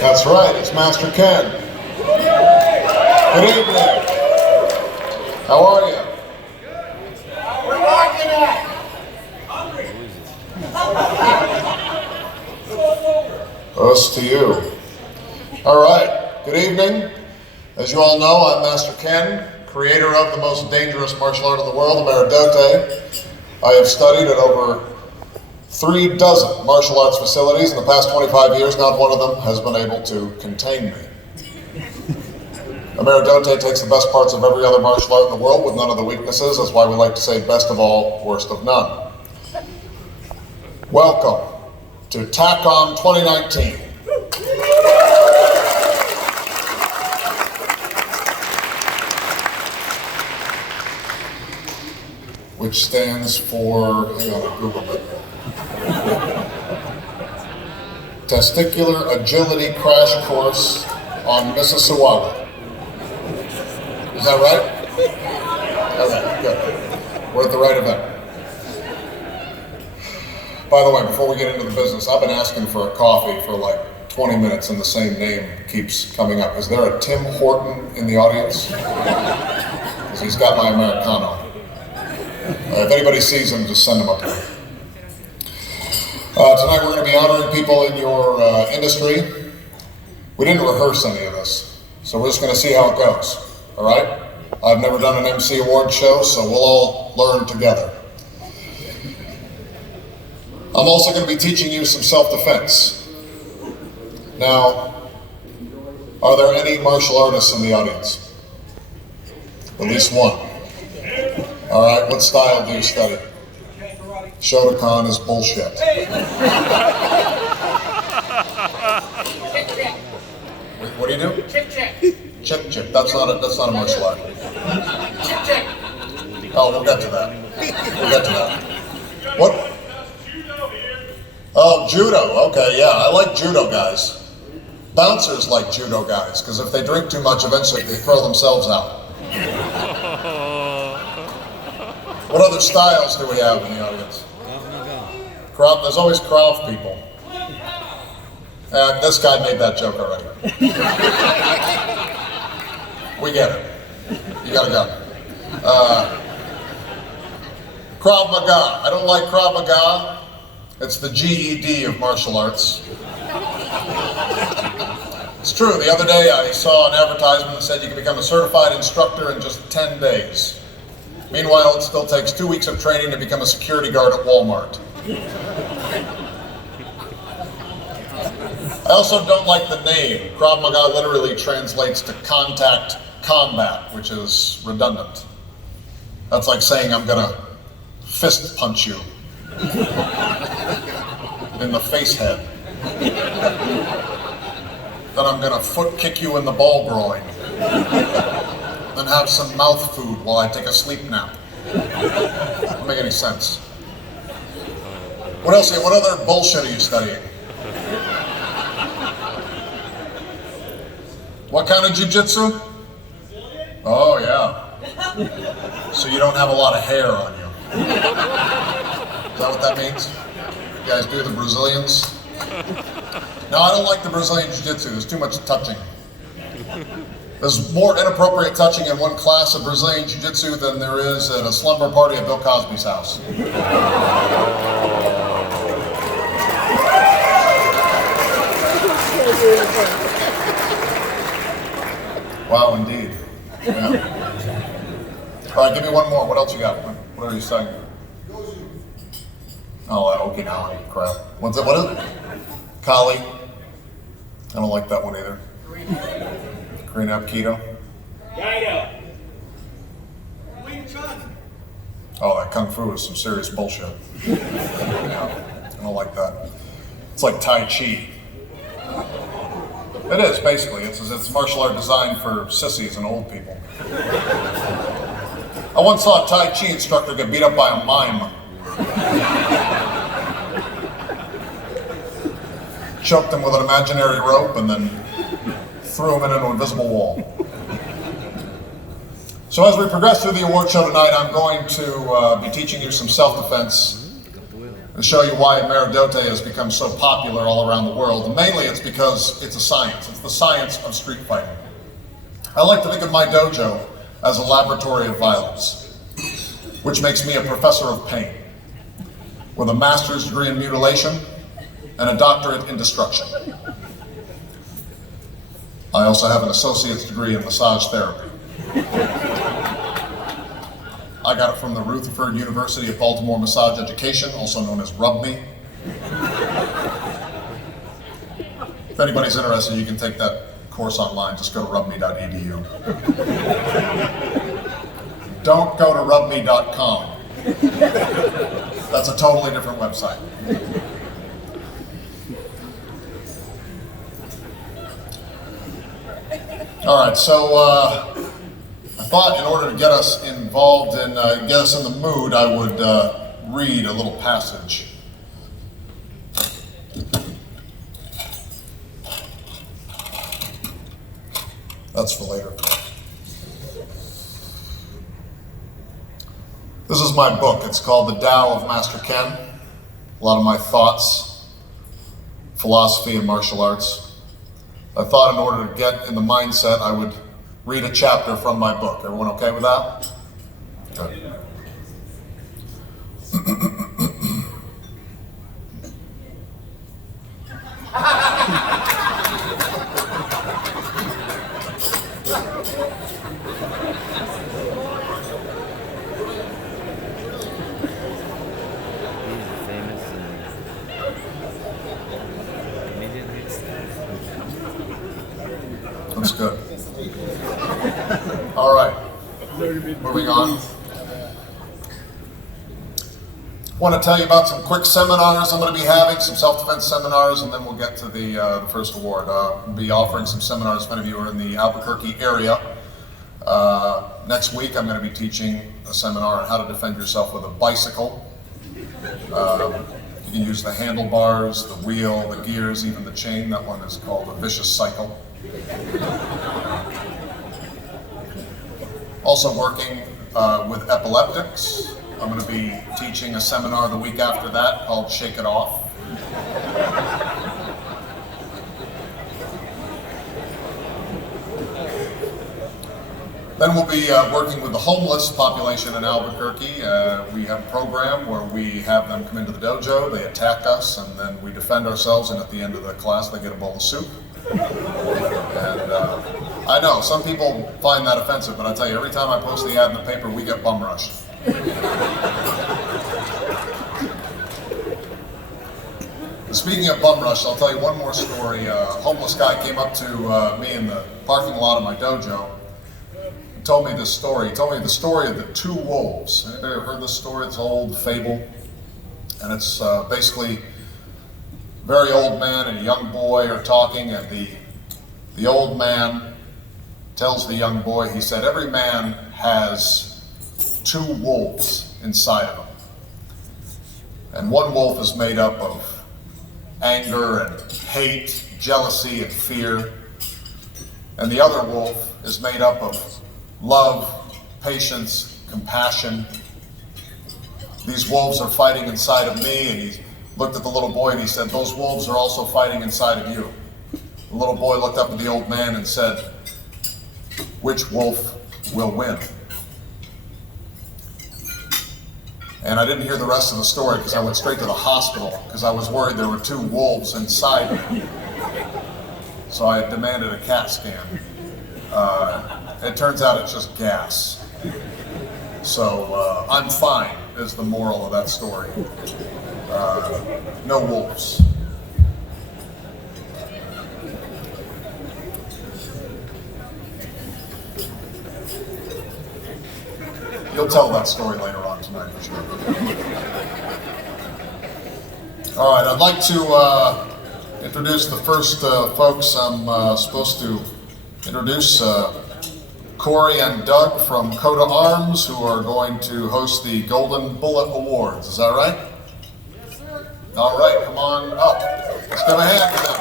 That's right, it's Master Ken. Good evening. How are you? We're working at. Hungry. Us to you. All right, good evening. As you all know, I'm Master Ken, creator of the most dangerous martial art in the world, the Maridote. I have studied at over 3 dozen martial arts facilities in the past 25 years. Not one of them has been able to contain me. The Maridote takes the best parts of every other martial art in the world with none of the weaknesses. That's why we like to say best of all, worst of none. Welcome to TACCOM 2019. Which stands for, hang on, I Googled it. Testicular Agility Crash Course on Mississauga. Is that right? Okay, good. We're at the right event. By the way, before we get into the business, I've been asking for a coffee for like 20 minutes and the same name keeps coming up. Is there a Tim Horton in the audience? Because he's got my Americano. If anybody sees him, just send him up here. Tonight we're going to be honoring people in your industry. We didn't rehearse any of this, so we're just going to see how it goes, all right? I've never done an MC award show, so we'll all learn together. I'm also going to be teaching you some self-defense. Now, are there any martial artists in the audience? At least one. All right, what style do you study? Shotokan is bullshit. What do you do? Chip. That's not a martial art. Oh, we'll get to that. What? Oh, judo. Okay, yeah, I like judo guys. Bouncers like judo guys, because if they drink too much, eventually they throw themselves out. What other styles do we have in the audience? Krav, there's always Krav people. And this guy made that joke already. We get it. You gotta go. Krav Maga. I don't like Krav Maga. It's the GED of martial arts. It's true, the other day I saw an advertisement that said you can become a certified instructor in just 10 days. Meanwhile, it still takes 2 weeks of training to become a security guard at Walmart. I also don't like the name. Krav Maga literally translates to contact combat, which is redundant. That's like saying I'm gonna fist punch you in the face head. Then I'm gonna foot kick you in the ball groin. Then have some mouth food while I take a sleep nap. Doesn't make any sense. What else? What other bullshit are you studying? What kind of jiu-jitsu? Oh yeah. So you don't have a lot of hair on you. Is that what that means? You guys do the Brazilians? No, I don't like the Brazilian jiu-jitsu. There's too much touching. There's more inappropriate touching in one class of Brazilian Jiu-Jitsu than there is at a slumber party at Bill Cosby's house. Wow, indeed. Yeah. All right, give me one more. What else you got? What are you saying? Oh, that Okinawan crap. What's it? What is it? Kali. I don't like that one either. Korean Aikido. Oh, that Kung Fu is some serious bullshit. Yeah, I don't like that. It's like Tai Chi. It is, basically. It's martial art designed for sissies and old people. I once saw a Tai Chi instructor get beat up by a mime. Choked him with an imaginary rope and then threw him into an invisible wall. So as we progress through the award show tonight, I'm going to be teaching you some self-defense. to show you why Meridote has become so popular all around the world. And mainly it's because it's a science. It's the science of street fighting. I like to think of my dojo as a laboratory of violence, which makes me a professor of pain, with a master's degree in mutilation and a doctorate in destruction. I also have an associate's degree in massage therapy. I got it from the Rutherford University of Baltimore Massage Education, also known as Rub Me. If anybody's interested, you can take that course online. Just go to rubme.edu. Don't go to rubme.com. That's a totally different website. All right, so I thought in order to get us involved and get us in the mood, I would read a little passage. That's for later. This is my book. It's called The Tao of Master Ken. A lot of my thoughts, philosophy, and martial arts. I thought in order to get in the mindset, I would read a chapter from my book. Everyone okay with that? Good. That's good. All right, moving on. I want to tell you about some quick seminars I'm going to be having, some self-defense seminars, and then we'll get to the first award. I'll be offering some seminars if any of you are in the Albuquerque area. Next week I'm going to be teaching a seminar on how to defend yourself with a bicycle. You can use the handlebars, the wheel, the gears, even the chain. That one is called a vicious cycle. Also working with epileptics. I'm going to be teaching a seminar the week after that called Shake It Off. Then we'll be working with the homeless population in Albuquerque. We have a program where we have them come into the dojo, they attack us, and then we defend ourselves, and at the end of the class they get a bowl of soup. And I know, some people find that offensive, but I tell you, every time I post the ad in the paper, we get bum rushed. Speaking of bum rush, I'll tell you one more story. A homeless guy came up to me in the parking lot of my dojo and told me this story. He told me the story of the two wolves. Anybody ever heard this story? It's an old fable. And it's basically a very old man and a young boy are talking, and the old man tells the young boy, he said, every man has two wolves inside of him. And one wolf is made up of anger and hate, jealousy and fear. And the other wolf is made up of love, patience, compassion. These wolves are fighting inside of me. And he looked at the little boy and he said, those wolves are also fighting inside of you. The little boy looked up at the old man and said, which wolf will win? And I didn't hear the rest of the story because I went straight to the hospital because I was worried there were two wolves inside me. So I demanded a CAT scan. It turns out it's just gas. So I'm fine is the moral of that story. No wolves. You'll tell that story later on tonight for sure. All right, I'd like to introduce the first folks. I'm supposed to introduce Corey and Doug from Coda Arms, who are going to host the Golden Bullet Awards. Is that right? Yes, sir. All right, come on up. Let's give a hand for them.